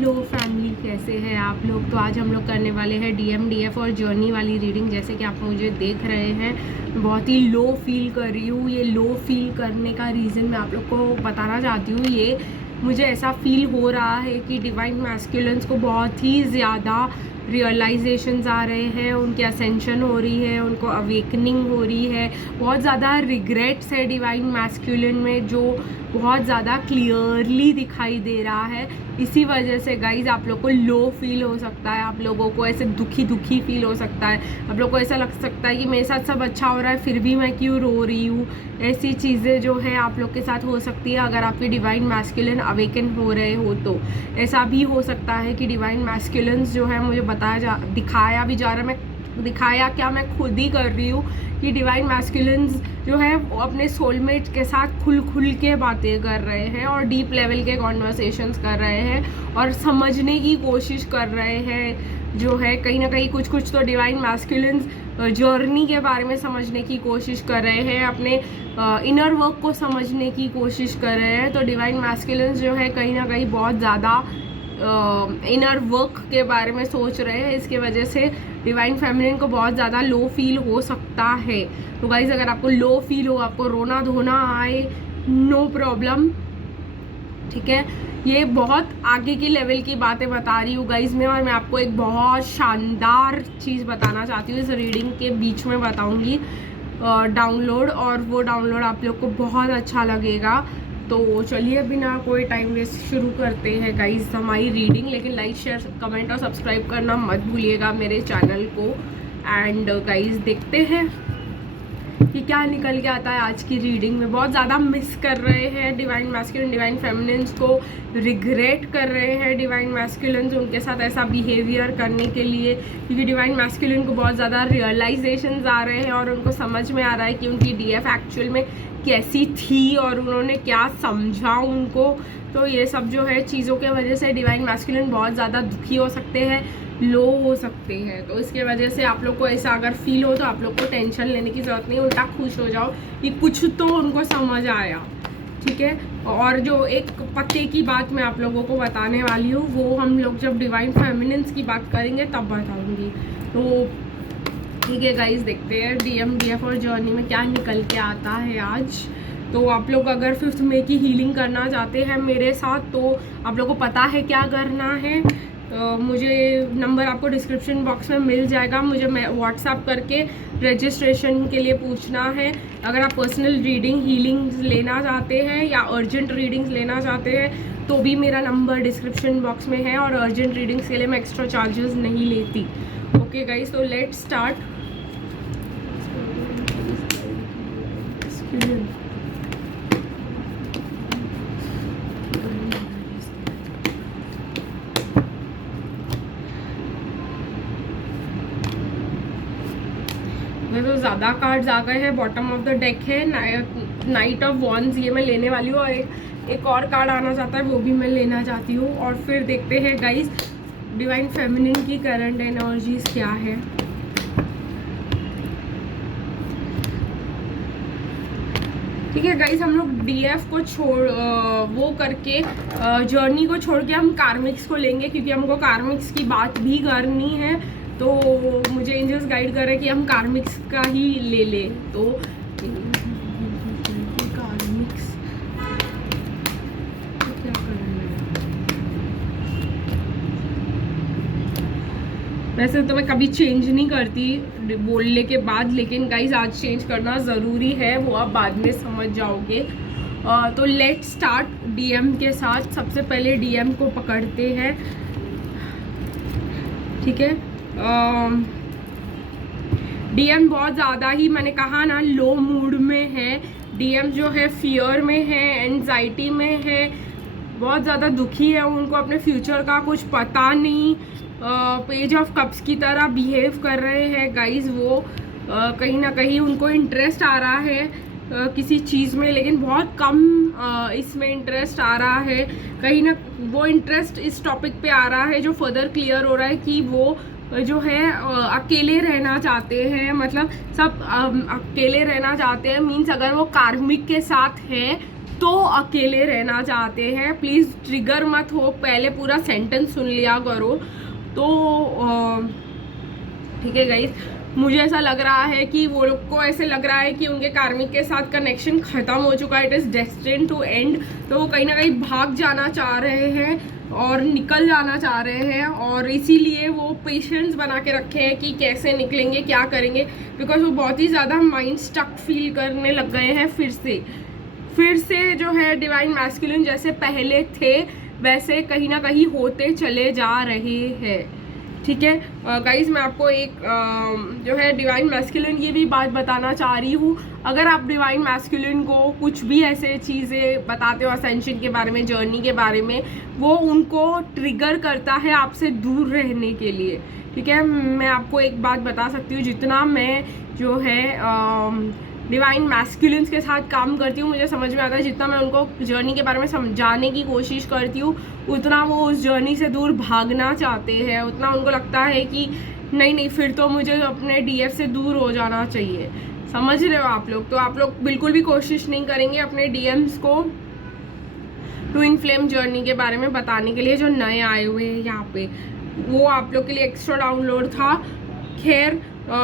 Hello family, कैसे हैं आप लोग। तो आज हम लोग करने वाले हैं डीएम डीएफ और जर्नी वाली रीडिंग। जैसे कि आप मुझे देख रहे हैं, बहुत ही लो फील कर रही हूँ। ये लो फील करने का रीज़न मैं आप लोग को बताना चाहती हूँ। ये मुझे ऐसा फील हो रहा है कि डिवाइन मैस्कुलिन्स को बहुत ही ज़्यादा रियलाइजेशंस आ रहे हैं, उनकी असेंशन हो रही है, उनको अवेकनिंग हो रही है। बहुत ज़्यादा रिग्रेट्स है डिवाइन मैस्कुलिन में, जो बहुत ज़्यादा क्लियरली दिखाई दे रहा है। इसी वजह से गाइज आप लोग को लो फील हो सकता है, आप लोगों को ऐसे दुखी दुखी फील हो सकता है, आप लोग को ऐसा लग सकता है कि मेरे साथ सब अच्छा हो रहा है फिर भी मैं क्यों रो रही हूँ। ऐसी चीज़ें जो है आप लोग के साथ हो सकती है अगर आपके डिवाइन मैस्कुलिन अवेकन हो रहे हो। तो ऐसा भी हो सकता है कि डिवाइन मैस्कुलिन्स जो है, मुझे दिखाया भी जा रहा है, मैं दिखाया क्या, मैं खुद ही कर रही हूँ कि डिवाइन मैस्कुलिन्स जो है वो अपने सोलमेट के साथ खुल के बातें कर रहे हैं और डीप लेवल के कॉन्वर्सेशंस कर रहे हैं और समझने की कोशिश कर रहे हैं। जो है कहीं ना कहीं कुछ तो डिवाइन मैस्कुलिन्स जर्नी के बारे में समझने की कोशिश कर रहे हैं, अपने इनर वर्क को समझने की कोशिश कर रहे हैं। तो डिवाइन मैस्कुलिन्स जो है कहीं ना कहीं बहुत ज़्यादा इनर वर्क के बारे में सोच रहे हैं। इसके वजह से डिवाइन फेमिनिन को बहुत ज़्यादा लो फील हो सकता है। तो गाइज अगर आपको लो फील हो, आपको रोना धोना आए, नो प्रॉब्लम, ठीक है। ये बहुत आगे की लेवल की बातें बता रही हूँ गाइज मैं, और मैं आपको एक बहुत शानदार चीज़ बताना चाहती हूँ। इस रीडिंग के बीच में बताऊँगी डाउनलोड, और वो डाउनलोड आप लोग को बहुत अच्छा लगेगा। तो चलिए बिना कोई टाइम वेस्ट शुरू करते हैं गाइज हमारी रीडिंग। लेकिन लाइक, शेयर, कमेंट और सब्सक्राइब करना मत भूलिएगा मेरे चैनल को। एंड गाइज देखते हैं कि क्या निकल के आता है आज की रीडिंग में। बहुत ज़्यादा मिस कर रहे हैं डिवाइन मैस्कुलिन, डिवाइन फेमिनिन्स को रिग्रेट कर रहे हैं डिवाइन मैस्कुलिन्स उनके साथ ऐसा बिहेवियर करने के लिए, क्योंकि डिवाइन मैस्कुलिन को बहुत ज़्यादा रियलाइजेशंस आ रहे हैं और उनको समझ में आ रहा है कि उनकी डीएफ एक्चुअल में कैसी थी और उन्होंने क्या समझा उनको। तो ये सब जो है चीज़ों के वजह से डिवाइन मैस्कुलिन बहुत ज़्यादा दुखी हो सकते हैं, लो हो सकते हैं। तो इसके वजह से आप लोग को ऐसा अगर फील हो तो आप लोग को टेंशन लेने की ज़रूरत नहीं, उल्टा खुश हो जाओ कि कुछ तो उनको समझ आया, ठीक है। और जो एक पते की बात मैं आप लोगों को बताने वाली हूँ, वो हम लोग जब डिवाइन फेमिनिन्स की बात करेंगे तब बताऊँगी। तो ठीक है गाइज, देखते हैं डीएम डीएफ और जर्नी में क्या निकल के आता है आज। तो आप लोग अगर 5 मई की हीलिंग करना चाहते हैं मेरे साथ, तो आप लोगों को पता है क्या करना है। मुझे नंबर आपको डिस्क्रिप्शन बॉक्स में मिल जाएगा, मुझे व्हाट्सएप करके रजिस्ट्रेशन के लिए पूछना है। अगर आप पर्सनल रीडिंग हीलिंग्स लेना चाहते हैं या अर्जेंट रीडिंग्स लेना चाहते हैं तो भी मेरा नंबर डिस्क्रिप्शन बॉक्स में है, और अर्जेंट रीडिंग्स के लिए मैं एक्स्ट्रा चार्जेस नहीं लेती। ओके गाइज, तो लेट्स स्टार्ट। तो ज़्यादा कार्ड्स आ गए हैं, बॉटम ऑफ द डेक है नाइट ऑफ वॉन्ड्स, ये मैं लेने वाली हूँ, और एक और कार्ड आना चाहता है वो भी मैं लेना चाहती हूँ। और फिर देखते हैं गाइस डिवाइन फेमिनिन की करंट एनर्जीज क्या है। ठीक है गाइस, हम लोग डीएफ को वो करके जर्नी को छोड़ के हम कार्मिक्स को लेंगे, क्योंकि हमको कार्मिक्स की बात भी करनी है। तो मुझे एंजल्स गाइड कर रहे हैं कि हम कार्मिक्स का ही ले ले। तो कार्मिक्स तो क्या करना है, वैसे तो मैं कभी चेंज नहीं करती बोलने के बाद, लेकिन गाइज आज चेंज करना ज़रूरी है, वो आप बाद में समझ जाओगे। तो लेट स्टार्ट डीएम के साथ। सबसे पहले डीएम को पकड़ते हैं, ठीक है। डीएम बहुत ज़्यादा ही, मैंने कहा ना, लो मूड में है। डीएम जो है फियर में है, एंजाइटी में है, बहुत ज़्यादा दुखी है, उनको अपने फ्यूचर का कुछ पता नहीं। पेज ऑफ कप्स की तरह बिहेव कर रहे हैं गाइज वो। कहीं ना कहीं उनको इंटरेस्ट आ रहा है किसी चीज़ में, लेकिन बहुत कम इसमें इंटरेस्ट आ रहा है। कहीं ना वो इंटरेस्ट इस टॉपिक पे आ रहा है जो फर्दर क्लियर हो रहा है कि वो जो है अकेले रहना चाहते हैं, मतलब सब अकेले रहना चाहते हैं। मीन्स अगर वो कार्मिक के साथ है तो अकेले रहना चाहते हैं। प्लीज़ ट्रिगर मत हो, पहले पूरा सेंटेंस सुन लिया करो। तो ठीक है गाइस, मुझे ऐसा लग रहा है कि वो लोग को ऐसे लग रहा है कि उनके कार्मिक के साथ कनेक्शन ख़त्म हो चुका है, it is destined to end. तो वो कहीं ना कहीं भाग जाना चाह रहे हैं और निकल जाना चाह रहे हैं, और इसीलिए वो पेशेंस बना के रखे हैं कि कैसे निकलेंगे, क्या करेंगे, बिकॉज वो बहुत ही ज़्यादा माइंड स्टक फील करने लग गए हैं। फिर से जो है डिवाइन मैस्कुलिन जैसे पहले थे वैसे कहीं ना कहीं होते चले जा रहे हैं। ठीक है गाइज, मैं आपको एक जो है डिवाइन मैस्कुलिन ये भी बात बताना चाह रही हूँ। अगर आप डिवाइन मैस्कुलिन को कुछ भी ऐसे चीज़ें बताते हो असेंशन के बारे में, जर्नी के बारे में, वो उनको ट्रिगर करता है आपसे दूर रहने के लिए। ठीक है, मैं आपको एक बात बता सकती हूँ, जितना मैं जो है डिवाइन मैस्कुलिन्स के साथ काम करती हूँ, मुझे समझ में आता है, जितना मैं उनको जर्नी के बारे में समझाने की कोशिश करती हूँ, उतना वो उस जर्नी से दूर भागना चाहते हैं। उतना उनको लगता है कि नहीं फिर तो मुझे अपने डीएफ से दूर हो जाना चाहिए। समझ रहे हो आप लोग? तो आप लोग बिल्कुल भी कोशिश नहीं करेंगे अपने डीएम्स को ट्विन फ्लेम जर्नी के बारे में बताने के लिए, जो नए आए हुए हैं यहाँ पे। वो आप लोग के लिए एक्स्ट्रा डाउनलोड था। खैर,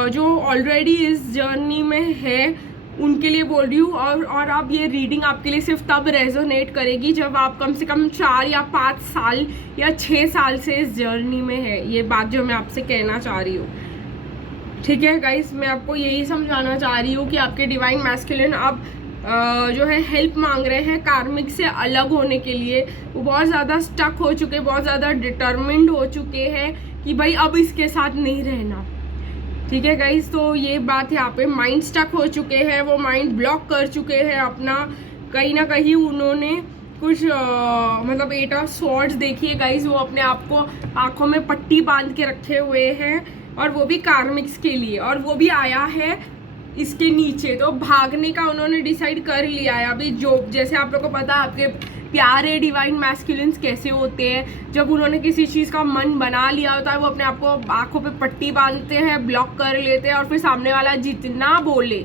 जो ऑलरेडी इस जर्नी में है उनके लिए बोल रही हूँ, और अब ये रीडिंग आपके लिए सिर्फ तब रेजोनेट करेगी जब आप कम से कम 4 या 5 साल या 6 साल से इस जर्नी में है। ये बात जो मैं आपसे कहना चाह रही हूँ। ठीक है गाइस, मैं आपको यही समझाना चाह रही हूँ कि आपके डिवाइन मैस्कुलिन अब जो है हेल्प मांग रहे हैं कार्मिक से अलग होने के लिए। वो बहुत ज़्यादा स्टक हो चुके, बहुत ज़्यादा डिटर्मिन्ड हो चुके हैं कि भाई अब इसके साथ नहीं रहना। ठीक है गाइस, तो ये बात यहाँ पे माइंड स्टक हो चुके हैं, वो माइंड ब्लॉक कर चुके हैं अपना। कहीं ना कहीं उन्होंने कुछ मतलब 8 ऑफ स्वॉर्ड्स देखिए गाइस, वो अपने आप को आंखों में पट्टी बांध के रखे हुए हैं, और वो भी कार्मिक्स के लिए, और वो भी आया है इसके नीचे। तो भागने का उन्होंने डिसाइड कर लिया है अभी। जो जैसे आप लोग को पता है आपके प्यारे डिवाइन मैस्कुलिन्स कैसे होते हैं, जब उन्होंने किसी चीज़ का मन बना लिया होता है वो अपने आप को आंखों पे पट्टी बांधते हैं, ब्लॉक कर लेते हैं, और फिर सामने वाला जितना बोले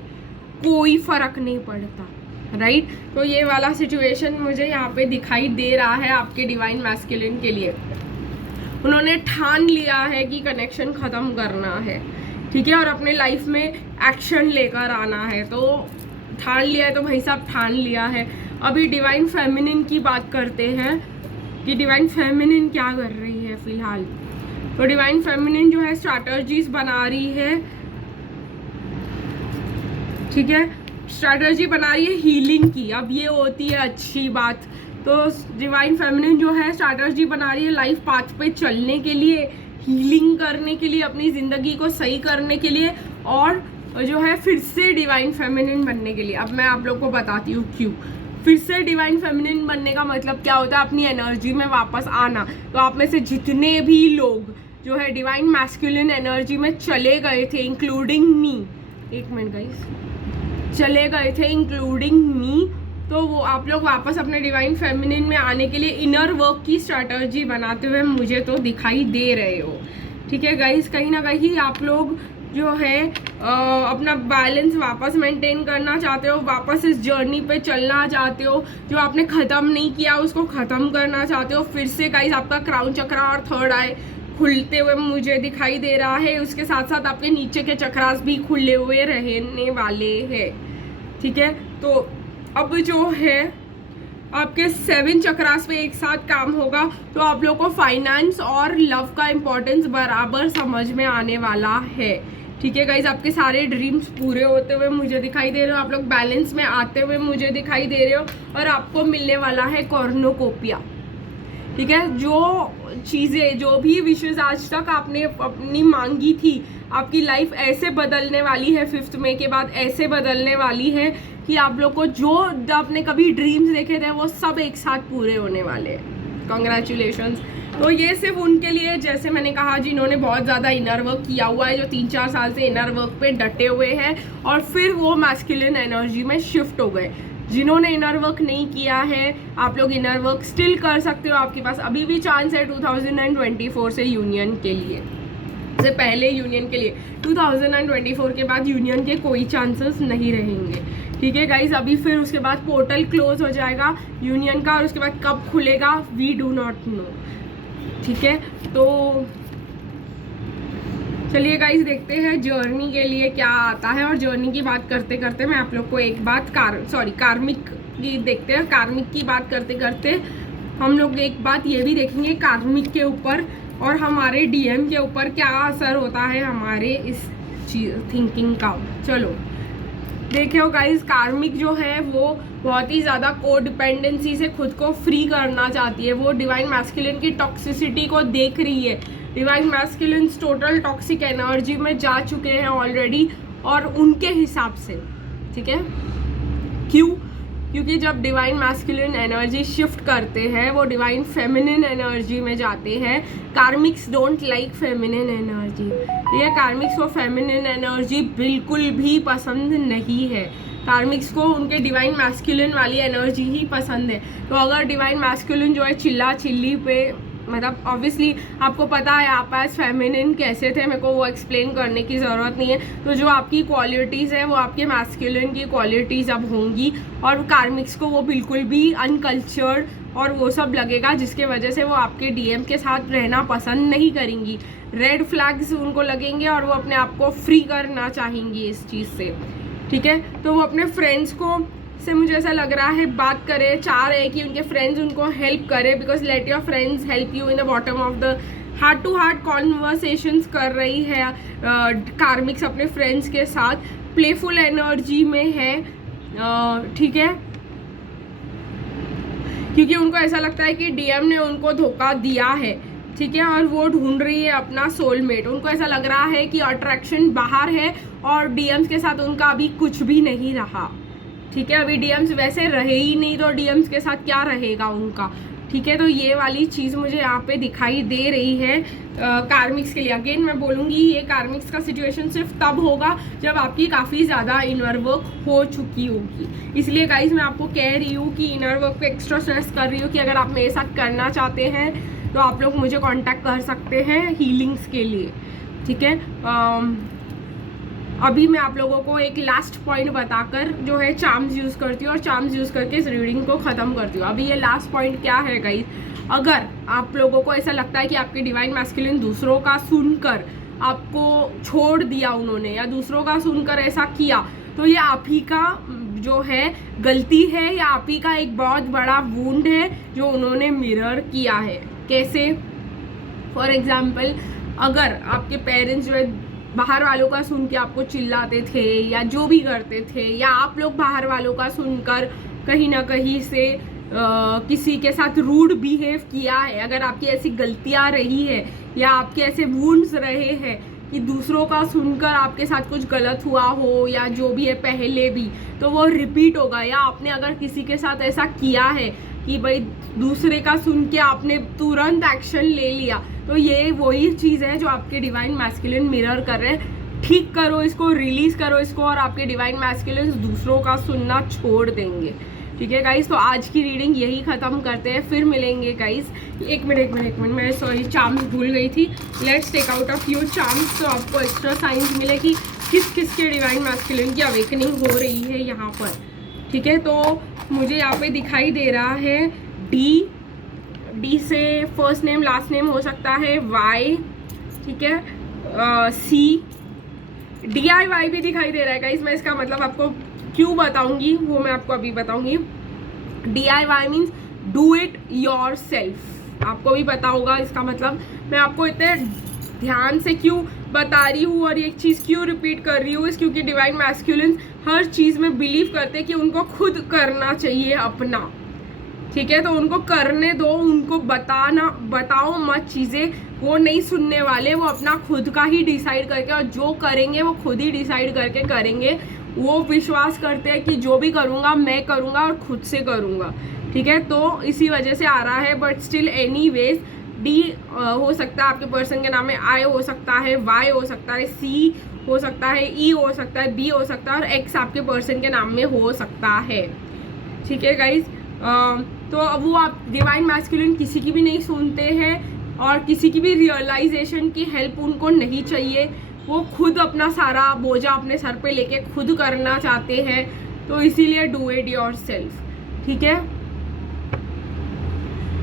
कोई फर्क नहीं पड़ता। राइट, तो ये वाला सिचुएशन मुझे यहाँ पे दिखाई दे रहा है आपके डिवाइन मैस्कुलिन के लिए। उन्होंने ठान लिया है कि कनेक्शन ख़त्म करना है। ठीक है, और अपने लाइफ में एक्शन लेकर आना है। तो ठान लिया है तो भाई साहब ठान लिया है। अभी डिवाइन फेमिनिन की बात करते हैं कि डिवाइन फेमिनिन क्या कर रही है फिलहाल। तो डिवाइन फेमिनिन जो है स्ट्रैटेजीज बना रही है। ठीक है, स्ट्रैटेजी बना रही है हीलिंग की। अब ये होती है अच्छी बात। तो डिवाइन फेमिनिन जो है स्ट्रैटेजी बना रही है लाइफ पाथ पे चलने के लिए, हीलिंग करने के लिए, अपनी ज़िंदगी को सही करने के लिए, और जो है फिर से डिवाइन फेमिनिन बनने के लिए। अब मैं आप लोग को बताती हूँ क्यों। फिर से डिवाइन फेमिनिन बनने का मतलब क्या होता है? अपनी एनर्जी में वापस आना। तो आप में से जितने भी लोग जो है डिवाइन मैस्कुलिन एनर्जी में चले गए थे, इंक्लूडिंग मी, एक मिनट गाइस, चले गए थे इंक्लूडिंग मी, तो वो आप लोग वापस अपने डिवाइन फेमिनिन में आने के लिए इनर वर्क की स्ट्रैटेजी बनाते हुए मुझे तो दिखाई दे रहे हो। ठीक है गाइस, कहीं ना कहीं आप लोग जो है अपना बैलेंस वापस मेंटेन करना चाहते हो, वापस इस जर्नी पे चलना चाहते हो, जो आपने ख़त्म नहीं किया उसको ख़त्म करना चाहते हो। फिर से गाइस आपका क्राउन चक्रा और थर्ड आई खुलते हुए मुझे दिखाई दे रहा है। उसके साथ साथ आपके नीचे के चक्रास भी खुले हुए रहने वाले हैं। ठीक है, तो अब जो है आपके 7 चक्रास पे एक साथ काम होगा, तो आप लोग को फाइनेंस और लव का इम्पोर्टेंस बराबर समझ में आने वाला है। ठीक है गाइज, आपके सारे ड्रीम्स पूरे होते हुए मुझे दिखाई दे रहे हो, आप लोग बैलेंस में आते हुए मुझे दिखाई दे रहे हो, और आपको मिलने वाला है कॉर्नोकोपिया। ठीक है, जो चीज़ें, जो भी विशेष आज तक आपने अपनी मांगी थी, आपकी लाइफ ऐसे बदलने वाली है 5 मई के बाद, ऐसे बदलने वाली है कि आप लोग को जो आपने कभी ड्रीम्स देखे थे वो सब एक साथ पूरे होने वाले हैं। कॉन्ग्रेचुलेशंस। तो ये सिर्फ उनके लिए, जैसे मैंने कहा, जिन्होंने बहुत ज़्यादा इनर वर्क किया हुआ है, जो 3-4 साल से इनर वर्क पे डटे हुए हैं और फिर वो मैस्कुलिन एनर्जी में शिफ्ट हो गए। जिन्होंने इनर वर्क नहीं किया है, आप लोग इनर वर्क स्टिल कर सकते हो, आपके पास अभी भी चांस है 2024 से यूनियन के लिए। से पहले यूनियन के लिए। 2024 के बाद यूनियन के कोई चांसेस नहीं रहेंगे, ठीक है गाइज। अभी फिर उसके बाद पोर्टल क्लोज हो जाएगा यूनियन का, और उसके बाद कब खुलेगा वी डू नॉट नो, ठीक है। तो चलिए गाइज देखते हैं जर्नी के लिए क्या आता है। और जर्नी की बात करते करते मैं आप लोग को एक बात कार्मिक की देखते हैं। कार्मिक की बात करते करते हम लोग एक बात ये भी देखेंगे कार्मिक के ऊपर और हमारे डीएम के ऊपर क्या असर होता है हमारे इस थिंकिंग का। चलो देखियो गाइज, कार्मिक जो है वो बहुत ही ज़्यादा कोडिपेंडेंसी से खुद को फ्री करना चाहती है। वो डिवाइन मैस्कुलिन की टॉक्सिसिटी को देख रही है। Divine masculine total toxic energy में जा चुके हैं ऑलरेडी, और उनके हिसाब से, ठीक है। क्यों? क्योंकि जब डिवाइन मैस्कुलिन एनर्जी शिफ्ट करते हैं वो डिवाइन फेमिनिन एनर्जी में जाते हैं। Karmics don't like feminine energy, ये कार्मिक्स को फेमिनिन एनर्जी बिल्कुल भी पसंद नहीं है। कार्मिक्स को उनके डिवाइन मैस्कुलिन वाली एनर्जी ही पसंद है। तो अगर डिवाइन मैस्कुलिन जो है चिल्ला चिल्ली पे, मतलब ऑब्वियसली आपको पता है आप एज फेमिनिन कैसे थे, मेरे को वो एक्सप्लेन करने की ज़रूरत नहीं है। तो जो आपकी क्वालिटीज़ है वो आपके मैस्कुलिन की क्वालिटीज़ अब होंगी, और कार्मिक्स को वो बिल्कुल भी अनकल्चर्ड और वो सब लगेगा, जिसके वजह से वो आपके डीएम के साथ रहना पसंद नहीं करेंगी। रेड फ्लैग्स उनको लगेंगे और वो अपने आप को फ्री करना चाहेंगी इस चीज़ से, ठीक है। तो वो अपने फ्रेंड्स को से मुझे ऐसा लग रहा है बात करे, चाह रहे कि उनके फ्रेंड्स उनको हेल्प करे, because let your friends help you in the bottom of the heart to heart conversations कर रही है कार्मिक्स अपने फ्रेंड्स के साथ, प्लेफुल एनर्जी में है, ठीक है। क्योंकि उनको ऐसा लगता है कि डीएम ने उनको धोखा दिया है, ठीक है, और वो ढूंढ रही है अपना सोलमेट। उनको ऐसा लग रहा है कि अट्रैक्शन बाहर है और डीएम्स के साथ उनका अभी कुछ भी नहीं रहा, ठीक है। अभी डीएम्स वैसे रहे ही नहीं, तो डीएम्स के साथ क्या रहेगा उनका, ठीक है। तो ये वाली चीज़ मुझे यहाँ पे दिखाई दे रही है कार्मिक्स के लिए। अगेन मैं बोलूँगी ये कार्मिक्स का सिचुएशन सिर्फ तब होगा जब आपकी काफ़ी ज़्यादा इनर वर्क हो चुकी होगी। इसलिए गाइज मैं आपको कह रही हूँ कि इनर वर्क पे एक्स्ट्रा स्ट्रेस कर रही हूँ कि अगर आप मेरे साथ करना चाहते हैं तो आप लोग मुझे कॉन्टैक्ट कर सकते हैं हीलिंग्स के लिए, ठीक है। अभी मैं आप लोगों को एक लास्ट पॉइंट बताकर जो है चार्म्स यूज़ करती हूँ और चार्म्स यूज़ करके इस रीडिंग को ख़त्म करती हूँ। अभी ये लास्ट पॉइंट क्या है गाइस, अगर आप लोगों को ऐसा लगता है कि आपके डिवाइन मैस्कुलिन दूसरों का सुनकर आपको छोड़ दिया उन्होंने, या दूसरों का सुनकर ऐसा किया, तो ये आप ही का जो है गलती है, या आप ही का एक बहुत बड़ा वुंड है जो उन्होंने मिरर किया है। कैसे? फॉर एग्जाम्पल, अगर आपके पेरेंट्स जो है बाहर वालों का सुन के आपको चिल्लाते थे या जो भी करते थे, या आप लोग बाहर वालों का सुनकर कहीं ना कहीं से किसी के साथ रूड बिहेव किया है, अगर आपकी ऐसी गलतियां रही है या आपके ऐसे वुंड्स रहे हैं कि दूसरों का सुनकर आपके साथ कुछ गलत हुआ हो या जो भी है पहले भी, तो वो रिपीट होगा। या आपने अगर किसी के साथ ऐसा किया है कि भाई दूसरे का सुन के आपने तुरंत एक्शन ले लिया, तो ये वही चीज़ है जो आपके डिवाइन मैस्कुलिन मिरर कर रहे हैं। ठीक करो इसको, रिलीज करो इसको, और आपके डिवाइन मैस्कुलिन दूसरों का सुनना छोड़ देंगे, ठीक है गाइस। तो आज की रीडिंग यही ख़त्म करते हैं, फिर मिलेंगे गाइस। एक मिनट मैं सॉरी चार्म्स भूल गई थी। Let's take out of your charms, तो आपको एक्स्ट्रा साइंस मिले कि किस किस के डिवाइन मैस्कुलिन की अवेकनिंग हो रही है यहाँ पर, ठीक है। तो मुझे यहाँ पे दिखाई दे रहा है डी से फर्स्ट नेम लास्ट नेम हो सकता है, वाई, ठीक है, सी, DIY भी दिखाई दे रहा है गाइस। मैं इसका मतलब आपको क्यों बताऊंगी वो मैं आपको अभी बताऊंगी। DIY means do it your self, आपको भी पता होगा इसका मतलब। मैं आपको इतने ध्यान से क्यों बता रही हूँ और ये चीज़ क्यों रिपीट कर रही हूँ, इस क्योंकि डिवाइन मैस्कुलिन हर चीज़ में बिलीव करते हैं कि उनको खुद करना चाहिए अपना, ठीक है। तो उनको करने दो, उनको बताओ मत चीज़ें, वो नहीं सुनने वाले। वो अपना खुद का ही डिसाइड करके, और जो करेंगे वो खुद ही डिसाइड करके करेंगे। वो विश्वास करते हैं कि जो भी करूँगा मैं करूँगा और खुद से करूँगा, ठीक है। तो इसी वजह से आ रहा है, बट स्टिल एनीवेज डी हो सकता है आपके पर्सन के नाम में, आई हो सकता है, वाई हो सकता है, सी हो सकता है, ई हो सकता है, बी हो सकता है, और एक्स आपके पर्सन के नाम में हो सकता है, ठीक है गाइज। तो वो आप डिवाइन मैस्कुलिन किसी की भी नहीं सुनते हैं, और किसी की भी रियलाइजेशन की हेल्प उनको नहीं चाहिए। वो खुद अपना सारा बोझा अपने सर पे लेके खुद करना चाहते हैं, तो इसीलिए डू इट योरसेल्फ, ठीक है।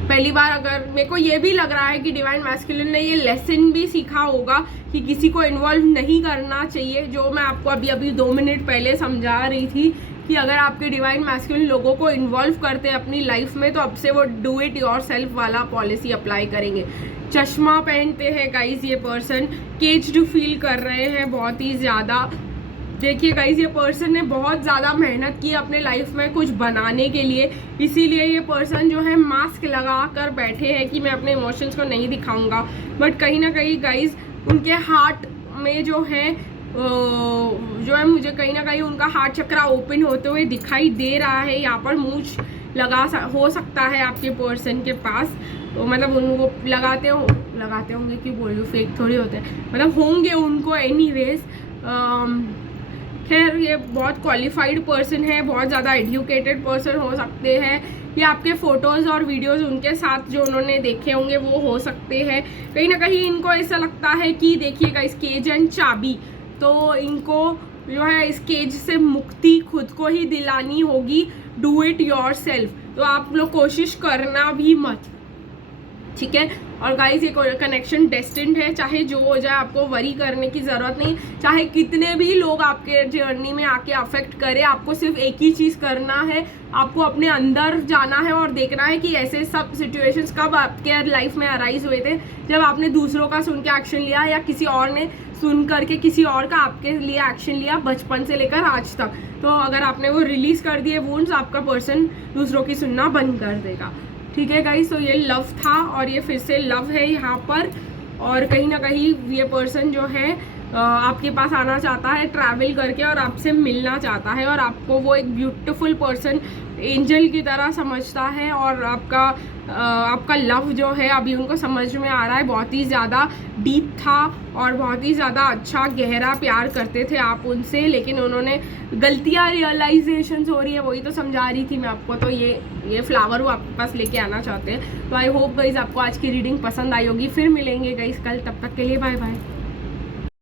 पहली बार अगर मेरे को ये भी लग रहा है कि डिवाइन मैस्कुलिन ने ये लेसन भी सीखा होगा कि किसी को इन्वॉल्व नहीं करना चाहिए, जो मैं आपको अभी अभी 2 मिनट पहले समझा रही थी कि अगर आपके डिवाइन मैस्कुलिन लोगों को इन्वॉल्व करते हैं अपनी लाइफ में, तो अब से वो डू इट योरसेल्फ वाला पॉलिसी अप्लाई करेंगे। चश्मा पहनते हैं गाइज ये पर्सन, केज्ड फील कर रहे हैं बहुत ही ज़्यादा। देखिए गाइज, ये पर्सन ने बहुत ज़्यादा मेहनत की अपने लाइफ में कुछ बनाने के लिए, इसीलिए ये पर्सन जो है मास्क लगा कर बैठे हैं कि मैं अपने इमोशंस को नहीं दिखाऊंगा। बट कहीं ना कहीं गाइज उनके हार्ट में जो है मुझे कहीं ना कहीं उनका हार्ट चक्रा ओपन होते हुए दिखाई दे रहा है। यहाँ पर मूंछ हो सकता है आपके पर्सन के पास, तो मतलब उनको लगाते होंगे, क्यों बोल रही हूँ, फेक थोड़ी होते हैं, मतलब होंगे उनको एनीवेज। खैर ये बहुत क्वालिफाइड पर्सन है, बहुत ज़्यादा एजुकेटेड पर्सन हो सकते हैं। ये आपके फ़ोटोज़ और वीडियोज़ उनके साथ जो उन्होंने देखे होंगे वो हो सकते हैं। कहीं ना कहीं इनको ऐसा लगता है कि देखिएगा इस केज एंड चाबी, तो इनको जो है इस केज से मुक्ति खुद को ही दिलानी होगी। डू इट योरसेल्फ, तो आप लोग कोशिश करना भी मत, ठीक है। और गाइस ये कनेक्शन डेस्टिन्ड है, चाहे जो हो जाए आपको वरी करने की ज़रूरत नहीं। चाहे कितने भी लोग आपके जर्नी में आके अफेक्ट करें, आपको सिर्फ एक ही चीज़ करना है, आपको अपने अंदर जाना है और देखना है कि ऐसे सब सिचुएशंस कब आपके लाइफ में अराइज हुए थे, जब आपने दूसरों का सुन के एक्शन लिया या किसी और ने सुन करके किसी और का आपके लिए एक्शन लिया, बचपन से लेकर आज तक। तो अगर आपने वो रिलीज़ कर दिए वुंड्स, आपका पर्सन दूसरों की सुनना बंद कर देगा, ठीक है गाइस। तो ये लव था और ये फिर से लव है यहाँ पर, और कहीं ना कहीं ये पर्सन जो है आपके पास आना चाहता है ट्रैवल करके और आपसे मिलना चाहता है, और आपको वो एक ब्यूटीफुल पर्सन एंजल की तरह समझता है। और आपका लव जो है अभी उनको समझ में आ रहा है, बहुत ही ज़्यादा डीप था और बहुत ही ज़्यादा अच्छा गहरा प्यार करते थे आप उनसे, लेकिन उन्होंने गलतियाँ रियलाइजेशन हो रही है, वही तो समझा रही थी मैं आपको। तो ये फ्लावर वो आपके पास लेके आना चाहते हैं। तो आई होप गाइस आपको आज की रीडिंग पसंद आई होगी। फिर मिलेंगे गाइस कल, तब तक के लिए बाय बाय।